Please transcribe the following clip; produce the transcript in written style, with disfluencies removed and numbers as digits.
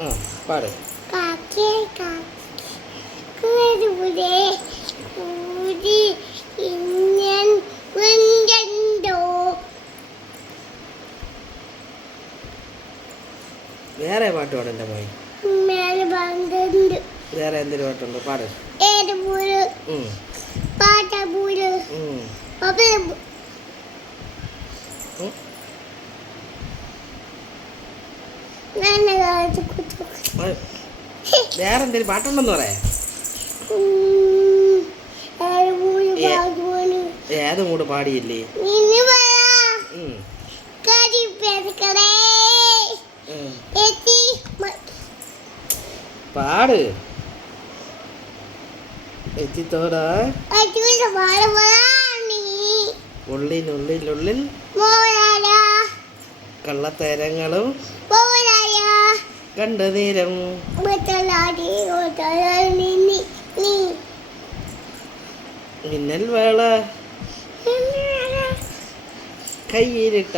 ആ പാട്. വേറെ പാട്ട് പാടണ്ട പോയി. വേറെ എന്തൊരു പാട്ടുണ്ട് പാട്. വേറെ എന്തെങ്കിലും പാട്ടുണ്ടെന്ന് പറയാ. ഏത് മൂട് പാടിയില്ലേ? പാട്. എത്തിത്തോടാ ഉള്ളിനുള്ളിലുള്ളിൽ കള്ളത്തരങ്ങളും കണ്ട നേരം മിന്നൽ വേള കയ്യിലിട്ട